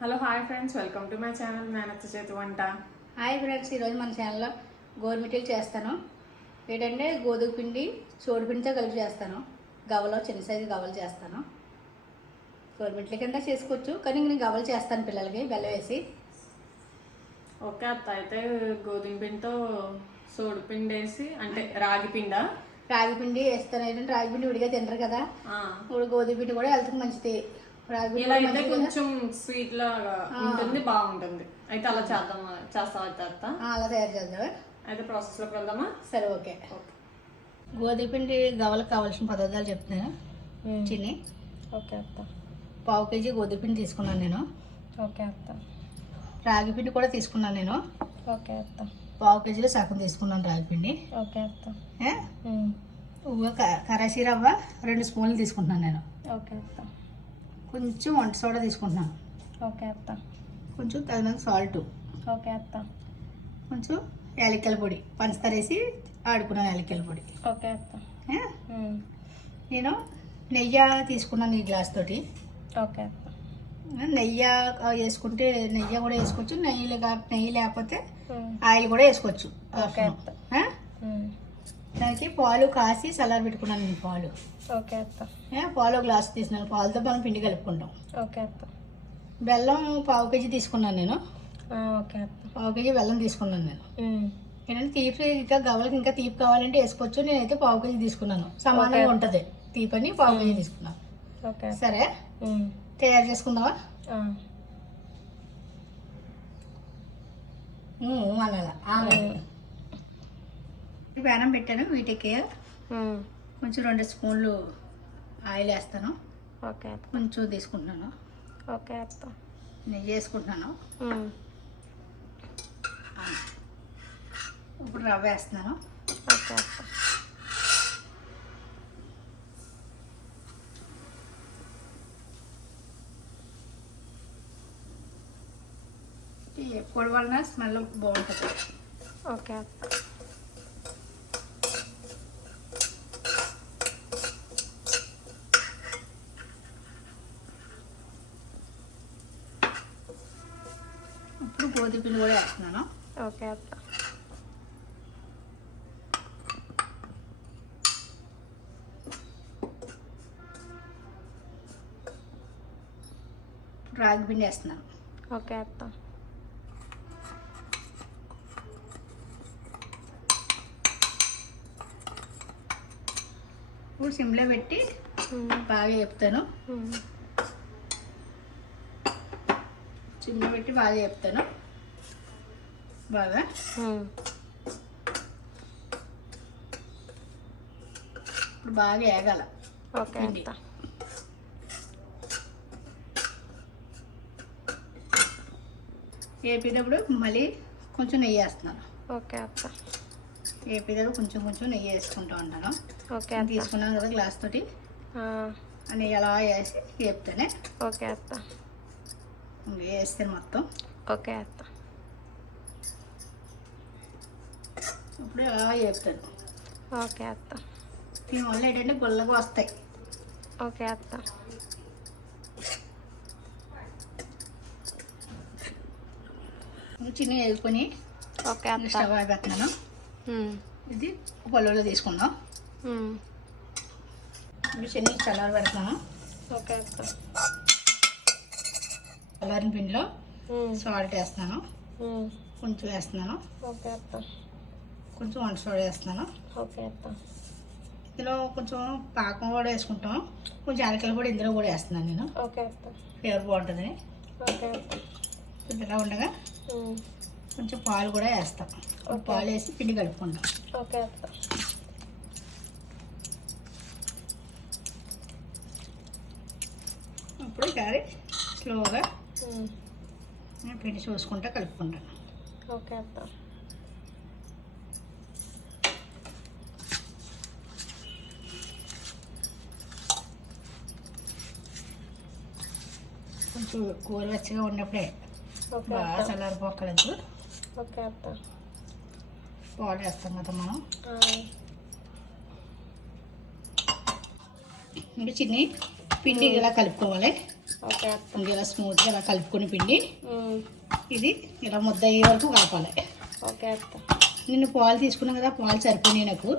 Hello hi friends. Welcome to my channel. మేనత్త చేతి వంట. హాయ్ ఫ్రెండ్స్ ఈరోజు మన ఛానల్లో గోరుమిటీలు చేస్తాను. ఏంటంటే గోధుమ పిండి సోడి పిండితో కలిపి చేస్తాను. గవ్వలో చిన్న సైజు గవ్వలు చేస్తాను. గోరుమిట్ల కింద చేసుకోవచ్చు కానీ నేను గవ్వలు చేస్తాను పిల్లలకి బెల్లం వేసి. ఓకే అత్త అయితే గోధుమ పిండితో సోడి పిండి వేసి అంటే రాగి పిండ? రాగి పిండి వేస్తాను. ఏంటంటే రాగి పిండి విడిగా తినరు కదా. ఇప్పుడు గోధుమ పిండి కూడా హెల్త్కి మంచిది. ఇలా అయితే. కొంచెం స్వీట్ లాగా ఉంటుంది బాగుంటుంది. అయితే అలా చేద్దాం చేస్తాం అయితే అత్త ఆ, అలా తయారు చేద్దాం అయితే ప్రాసెస్లోకి వెళ్దామా? సరే ఓకే. గోధుమ పిండి గవ్వలకు కావాల్సిన పదార్థాలు చెప్తున్నాను చిన్ని? ఓకే అత్త. పావు కేజీ గోధుమ పిండి తీసుకున్నాను నేను. ఓకే అత్త. రాగి పిండి కూడా తీసుకున్నాను నేను. ఓకే అత్త. పావు కేజీలో సగం తీసుకున్నాను రాగి పిండి. ఓకే అత్త. ఏ? ఉవ్వ క- కరాచీ రవ్వ రెండు స్పూన్లు తీసుకుంటున్నాను నేను. ఓకే అత్త. కొంచెం వంట సోడా తీసుకుంటున్నాను. ఓకే అత్త. కొంచెం తగినంత సాల్ట్ ఓకే అత్త. కొంచెం యాలక్కల పొడి పంచదార వేసి ఆడుకున్నాను యాలక్కల పొడి. ఓకే అత్త? నేను నెయ్యి తీసుకున్నాను ఈ గ్లాస్ తోటి. ఓకే అత్త. నెయ్యి వేసుకుంటే నెయ్యి కూడా వేసుకోవచ్చు నెయ్యి నెయ్యి లేకపోతే ఆయిల్ కూడా వేసుకోవచ్చు. ఓకే. ఏ? దానికి పాలు కాసి సలార్ పెట్టుకున్నాను నేను పాలు. ఓకే అత్త. పాలు గ్లాస్ తీసుకున్నాను పాలతో మనం పిండి కలుపుకుంటాం. ఓకే అత్త. బెల్లం పావు కేజీ తీసుకున్నాను నేను. ఓకే అత్త. పావు కేజీ బెల్లం తీసుకున్నాను నేను. ఏంటంటే తీపి ఇంకా గవ్వలకి ఇంకా తీపి కావాలంటే వేసుకోవచ్చు. నేనైతే పావు కేజీ తీసుకున్నాను. సమానంగా. ఉంటుంది. తీపి అని పావు కేజీ తీసుకున్నాను. ఓకే. సరే? తయారు చేసుకుందామా? అనాల పేనం పెట్టాను వీటికి కొంచెం రెండు స్పూన్లు ఆయిల్ వేస్తాను. ఓకే కొంచెం తీసుకుంటున్నాను. ఓకే అత్త. నెయ్యి వేసుకుంటున్నాను ఇప్పుడు రవ్వ వేస్తున్నాను. ఓకే అత్త. పొడి వలన స్మెల్ బాగుంటుంది. ఓకే అత్త ఇప్పుడు గోధుమ పిండి కూడా వేస్తున్నాను. ఓకే అత్త. ఇప్పుడు రాగి పిండి వేస్తున్నాను. ఓకే అత్త. ఇప్పుడు సిమ్లో పెట్టి బాగా చెప్తాను సిమ్లో పెట్టి బాగా చెప్తాను బాగా? ఇప్పుడు బాగా వేగాల ఓకే వేపేటప్పుడు మళ్ళీ కొంచెం నెయ్యి వేస్తున్నాను. ఓకే వేపేటప్పుడు కొంచెం కొంచెం నెయ్యి వేసుకుంటూ ఉంటాను. ఓకే తీసుకున్నాను కదా గ్లాస్ తోటి. నెయ్యి అలా వేసి వేపుతానే. ఓకే అత్త. వేస్తాను మొత్తం. ఓకే అత్త. ఇప్పుడు అలా వేపుతాను. ఓకే అత్త. దీనివల్ల ఏంటంటే గుల్లగా వస్తాయి. ఓకే అత్త. చిన్న వేసుకొని ఓకే అత్త. స్టవ్ ఉమ్, ఇది పొలంలో తీసుకుందాం. చిన్న చల్లారి పెడుతున్నాను ఓకే అత్త. చల్లారిన పిండిలో సాల్ట్ వేస్తున్నాను. ఉమ్, కొంచెం వేస్తున్నాను. కొంచెం వంట సోడా వేస్తున్నాను. ఇందులో కొంచెం పాకం కూడా వేసుకుంటాం. కొంచెం అరకలు కూడా ఇందులో కూడా వేస్తున్నాను నేను. ఫ్లేవర్ బాగుంటుందని కొంచెం ఇలా ఉండగా కొంచెం పాలు కూడా వేస్తాం. పాలు వేసి పిండి కలుపుకుంటాం. అప్పుడు ఈసారి స్లోగా పిండి చూసుకుంటా కలుపుకుంటాను ఓకే అత్త. కొంచెం గోరువెచ్చగా ఉన్నప్పుడే బాగా అత్త. చల్లారిపోకలేదు ఓకే అత్త. పాలు వేస్తాం కదా మనం. ఇంకా చిన్ని పిండి ఇలా కలుపుకోవాలి. ఓకే. ఇలా స్మూత్గా ఇలా కలుపుకొని పిండి. ఇది ఇలా ముద్ద అయ్యే వరకు కలపాలి. ఓకే నిన్ను పాలు తీసుకున్నాం కదా పాలు సరిపోయినాయి నాకు.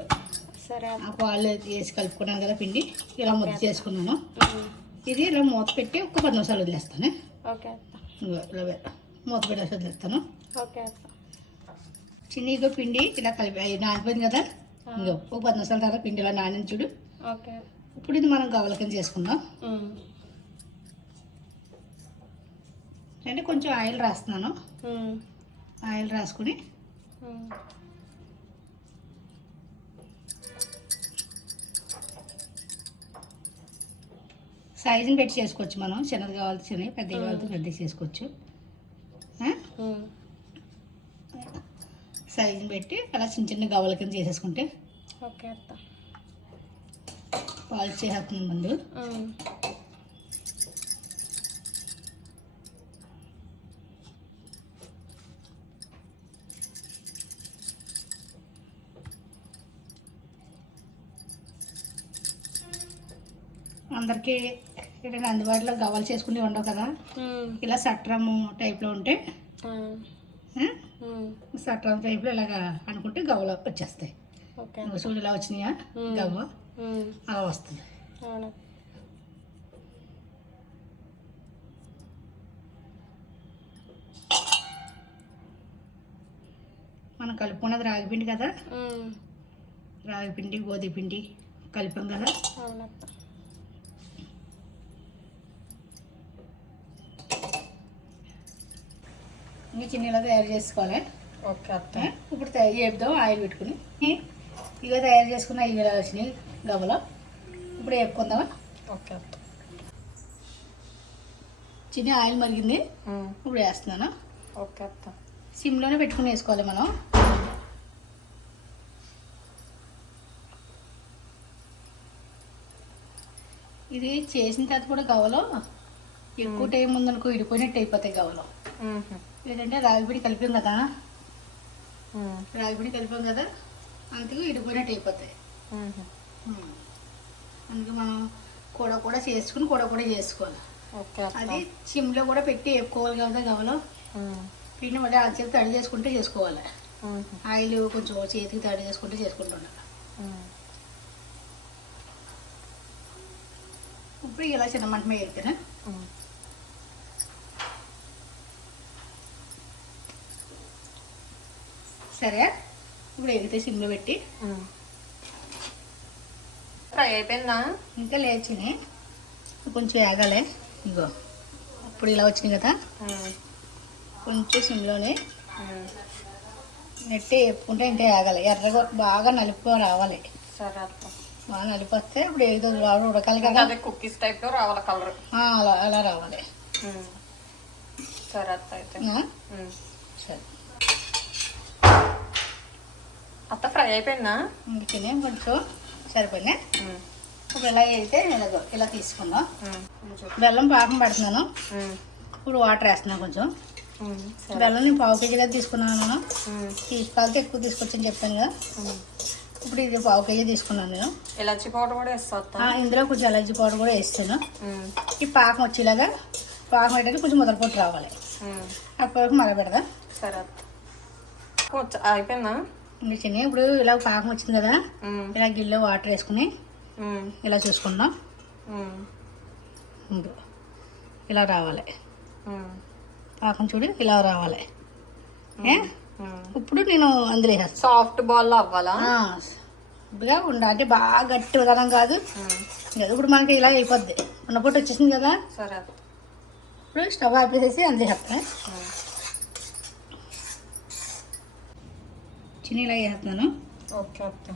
సరే ఆ పాలు వేసి కలుపుకున్నాను కదా పిండి ఇలా ముద్ద చేసుకున్నాను. ఇది ఇలా మూత పెట్టి ఒక పది నిమిషాలు వదిలేస్తాను. ఓకే ఇలా మూత పెట్టేసి వదిలేస్తాను. ఓకే అత్త. చిన్నగా పిండి ఇలా కలిపి నానిపోయింది కదా? ఇంకో ఒక పది నిమిషాల తర్వాత పిండి ఇలా నానిన చూడు. ఓకే. ఇప్పుడు ఇది మనం గవల కింద చేసుకుందాం అంటే కొంచెం ఆయిల్ రాస్తున్నాను. ఆయిల్ రాసుకుని. సైజుని పెట్టి చేసుకోవచ్చు మనం. చిన్నది కావాలి చిన్నవి పెద్దవి కావాలి పెద్దవి చేసుకోవచ్చు. సైజుని పెట్టి అలా చిన్న చిన్న గవ్వల కింద చేసేసుకుంటే ఓకే అత్త. పాలు చేసేస్తుంది ముందు. అందరికీ ఏదైనా అందుబాటులో గవ్వలు చేసుకుని ఉండవు కదా? ఇలా సట్రము టైప్లో ఉంటే? సట్రం టైప్లో ఇలాగా అనుకుంటే గవ్వలు వచ్చేస్తాయి. చూడు ఇలా వచ్చినాయా. గవ్వ. అలా వస్తుంది. మనం కలుపుకున్నది రాగిపిండి కదా? రాగిపిండి గోధుమ పిండి కలిపాం కదా అవును అత్త ఇంకా చిన్నగా తయారు చేసుకోవాలి. ఓకే అత్త? ఇప్పుడు తయారు చేద్దాం ఆయిల్ పెట్టుకుని. ఇక తయారు చేసుకున్న ఇవి వచ్చినాయి గవ్వలో. ఇప్పుడు వేపుకుందామా? ఓకే అత్త. చిన్న ఆయిల్ మరిగింది. ఇప్పుడు వేస్తున్నాను. ఓకే అత్త. సిమ్లోనే పెట్టుకుని వేసుకోవాలి మనం. ఇది చేసిన తర్వాత కూడా గవ్వలో ఎక్కువ టైం ఉందనుకో ఇడిపోయినట్టు అయిపోతాయి గవ్వలో. ఏంటంటే రాగిపిడి కలిపాం కదా? రాగిపిడి కలిపాం కదా? అందుకు ఇడిపోయినట్టు అయిపోతాయి. అందుకే మనం కూడ కూడా చేసుకుని కూడ కూడా చేసుకోవాలి. అది సిమ్లో కూడా పెట్టి వేపుకోవాలి కదా గవ్వలో? ఉమ్, పిండి మళ్ళీ ఆ చేతి తడి చేసుకుంటే చేసుకోవాలి. ఆయిల్ కొంచెం చేతికి తడి చేసుకుంటే చేసుకుంటున్నా ఉమ్, ఇప్పుడు ఇలా చిన్న మంట మీద సరే. ఇప్పుడు ఎగితే సిమ్లో పెట్టి. ఫ్రై అయిపోయిందా? ఇంకా లేచిని. కొంచెం వేగాలి ఇగో. ఇప్పుడు ఇలా వచ్చినాయి కదా. కొంచెం సిమ్లోనే. నెట్టి వేపుకుంటే ఇంకా వేగాలి ఎర్రగా బాగా నలుపు రావాలి. సరే అత్త. బాగా నలిపి వస్తే ఇప్పుడు ఏదో రావడం ఉడకాలి కదా. అదే కుకీస్ టైప్లో రావాలి కలర్. ఆ, అలా అలా రావాలి. సరే అత్త అయితే. సరే. అత్త ఫ్రై అయిపోయిందా? అందుకనే కొంచెం సరిపోయినా ఇప్పుడు ఇలా అయితే ఇలాగో ఇలా తీసుకుందాం. బెల్లం పాకం పెడుతున్నాను. ఇప్పుడు వాటర్ వేస్తున్నాను కొంచెం. బెల్లం నేను పావు కేజీ కదా తీసుకున్నాను తీసుకాలితే ఎక్కువ తీసుకొచ్చని చెప్పాను కదా. ఇప్పుడు ఇది పావు కేజీ తీసుకున్నాను నేను. ఇలాచి పౌడర్ కూడా వేస్తా ఇందులో కొంచెం ఎలర్జీ పౌడర్ కూడా వేస్తాను. ఈ పాకం వచ్చేలాగా పాకం పెట్టడానికి కొంచెం మొదలుపొట్టు రావాలి. ఉమ్, అప్పటి వరకు మర పెడదాం సరే అయిపోయిందా? ఇంకా చిన్న ఇప్పుడు ఇలా పాకం వచ్చింది కదా ఇలా గిన్నెలో వాటర్ వేసుకుని ఇలా చూసుకుందాం. ఇలా రావాలి. పాకం చూడు ఇలా రావాలి. ఇప్పుడు నేను అందులో వేసేస్తాను సాఫ్ట్ బాల్ అవ్వాలా? ఇప్పుడుగా ఉండాలి అంటే బాగా గట్టి విధానం కాదు. ఇప్పుడు మనకి ఇలా అయిపోద్ది. ఉన్న వచ్చేసింది కదా. సరే. ఇప్పుడు స్టవ్ ఆపేసేసి అందులో వేస్తాను ఉమ్, చిన్న ఇలా వేస్తున్నాను. ఓకే అత్త.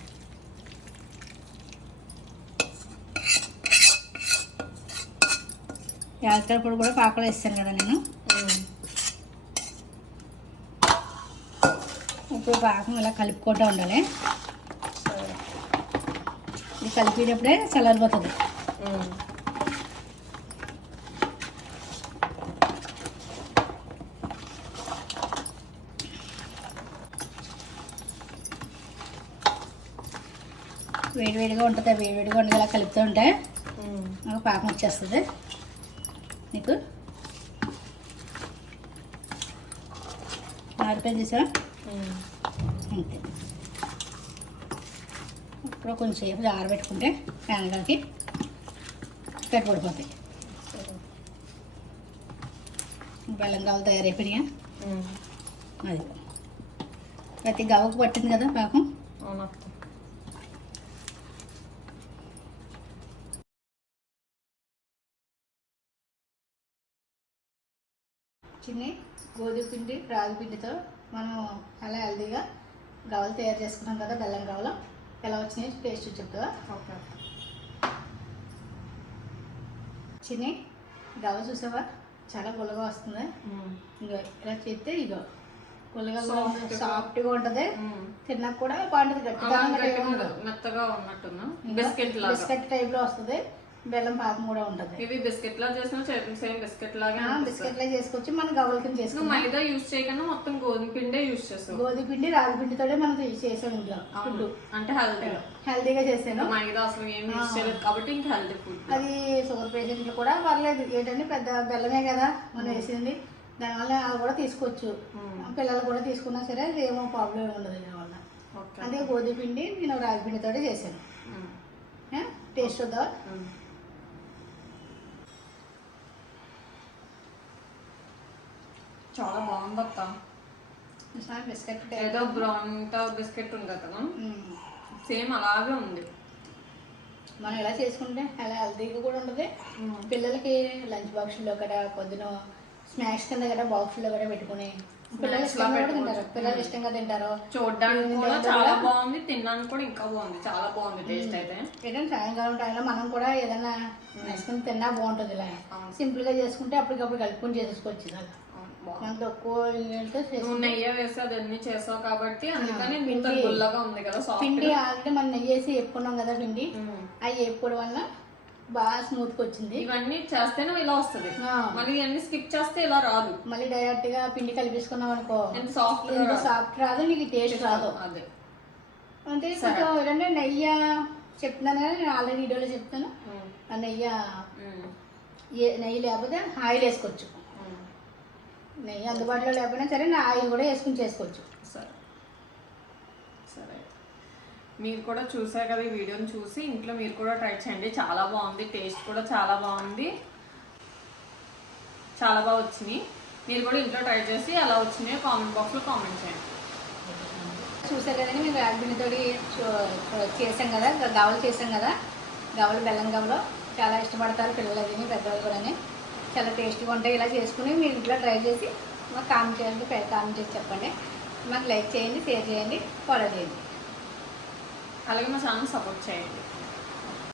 యాలకాయ పొడి కూడా పాకలో వేస్తాను కదా నేను. ఇప్పుడు పాకం ఇలా కలుపుకుంటూ ఉండాలి. ఇది కలిపేటప్పుడే చల్లారిపోతుంది. వేడివేడిగా ఉంటుంది వేడివేడిగా ఉండగా ఇలా కలుపుతూ ఉంటే నాకు పాకం వచ్చేస్తుంది. నీకు? మిల్క్ ఆరిపోయింది సార్ అంతే. ఇప్పుడు కొంచెంసేపు ఆరబెట్టుకుంటే ఫ్యాన్లోకి కట్టుబడిపోతాయి బెల్లం గవ్వలు తయారైపోయినాయా? అది. ప్రతి గవ్వకు పట్టింది కదా పాపం? అవునక్క. చిన్ని గోధుమ పిండి రాగి పిండితో మనం చాలా హెల్తీగా గవ్వలు తయారు చేసుకున్నాం కదా బెల్లం గవ్వలు ఎలా వచ్చినాయి టేస్ట్ చెప్తావా? ఓకే. చిన్ని గవ్వ చూసావా? చాలా గుల్లగా వస్తుంది. ఇగో ఇలా చేస్తే ఇగో గుల్లగా. సాఫ్ట్గా ఉంటుంది. ఉమ్. తిన్నాక కూడా బాగుంటుంది గట్టిగా. మెత్తగా ఉన్నట్టున్నా. ఇంకా బిస్కెట్ బిస్కెట్ టైప్లో వస్తుంది. బెల్లం పాకం కూడా ఉంటుంది. ఇవి బిస్కెట్ లా చేసిన సేమ్ బిస్కెట్ లాగే. బిస్కెట్ లా చేసుకొచ్చి మనం గవ్వల కింద చేసుకున్నాం మైదా యూజ్ చేయకుండా మొత్తం గోధుమ పిండే యూజ్ చేస్తావు. గోధుమ పిండి రాగి పిండితోనే మనం చేసాం ఇంట్లో అంటే హెల్తీగా హెల్తీగా చేసాను. మైదా అసలు ఏం యూజ్ చేయలేదు కాబట్టి ఇంకా హెల్తీ ఫుడ్ అది షుగర్ పేషెంట్లు కూడా పర్లేదు. ఏంటంటే పెద్ద బెల్లమే కదా మనం వేసింది. దానివల్ల అది కూడా తీసుకోవచ్చు. పిల్లలు కూడా తీసుకున్నా సరే అది ఏమో ప్రాబ్లం ఉండదు దానివల్ల అందుకే గోధుమ పిండి నేను రాగి పిండితోటే చేశాను. టేస్ట్ వద్దా చాలా బాగుంది అక్క బిస్కెట్ ఏదో బ్రౌన్ బిస్కెట్ ఉంటుంది కదా? సేమ్ అలాగే ఉంది. మనం ఇలా చేసుకుంటే అలా హెల్తీగా కూడా ఉంటుంది. పిల్లలకి లంచ్ బాక్స్లో కూడా పొద్దున స్నాక్స్ కింద కూడా బాక్స్లో కూడా పెట్టుకుని పిల్లలు ఇష్టంగా. తింటారు. పిల్లలు ఇష్టంగా తింటారు. చూడడానికి కూడా చాలా బాగుంది తినడానికి కూడా ఇంకా బాగుంది చాలా బాగుంది టేస్ట్ అయితే. ఏంటంటే సాయంకాలం టైంలో మనం కూడా ఏదైనా వేసుకుని తిన్నా బాగుంటుంది ఇలా అవును. సింపుల్గా చేసుకుంటే అప్పటికప్పుడు కలుపుకొని చేసుకోవచ్చు ఇలాగా మనం తక్కువ ఇంగ్రీడియంట్స్ నువ్వు నెయ్యి వేసి చేసావు కాబట్టి అందుకని గుల్లగా ఉంది కదా పిండి ఆల్రెడీ మనం నెయ్యి వేసి వేపుకున్నాం కదా పిండి అవి వేపుకోవడం వల్ల బాగా స్మూత్గా వచ్చింది. ఇవన్నీ చేస్తేనే ఇలా వస్తుంది. మళ్ళీ ఇవన్నీ స్కిప్ చేస్తే ఇలా రాదు. మళ్ళీ డైరెక్ట్గా పిండి కలిపేసుకున్నాం అనుకో సాఫ్ట్. సాఫ్ట్ రాదు. నీకు టేస్ట్ రాదు. అదే. అంటే. కొంచెం ఏంటంటే నెయ్యి చెప్తున్నాను కదా నేను ఆల్రెడీ వీడియోలో చెప్తాను. ఆ నెయ్యి నెయ్యి లేకపోతే ఆయిల్ వేసుకోవచ్చు. నెయ్యి అందుబాటులో లేకపోయినా సరే నా ఆయిల్ కూడా వేసుకుని చేసుకోవచ్చు. సరే. సరే. మీరు కూడా చూసారు కదా ఈ వీడియోని చూసి ఇంట్లో మీరు కూడా ట్రై చేయండి. చాలా బాగుంది. టేస్ట్ కూడా చాలా బాగుంది. చాలా బాగా వచ్చినాయి. మీరు కూడా ఇంట్లో ట్రై చేసి ఎలా వచ్చినాయో కామెంట్ బాక్స్లో కామెంట్ చేయండి. చూసారు కదండి మేము రాగిపిండితోటి చేసాం కదా గవలు చేసాం కదా గవలు బెల్లం గవలు చాలా ఇష్టపడతారు పిల్లలు అది పెద్దవాళ్ళు కూడా చాలా టేస్ట్గా ఉంటాయి. ఇలా చేసుకుని మీరు ఇంట్లో ట్రై చేసి మాకు కామెంట్ చేయండి పెద్ద కామెంట్ చేసి చెప్పండి. మాకు లైక్ చేయండి షేర్ చేయండి ఫాలో చేయండి. అలాగే మా ఛానల్ సపోర్ట్ చేయండి.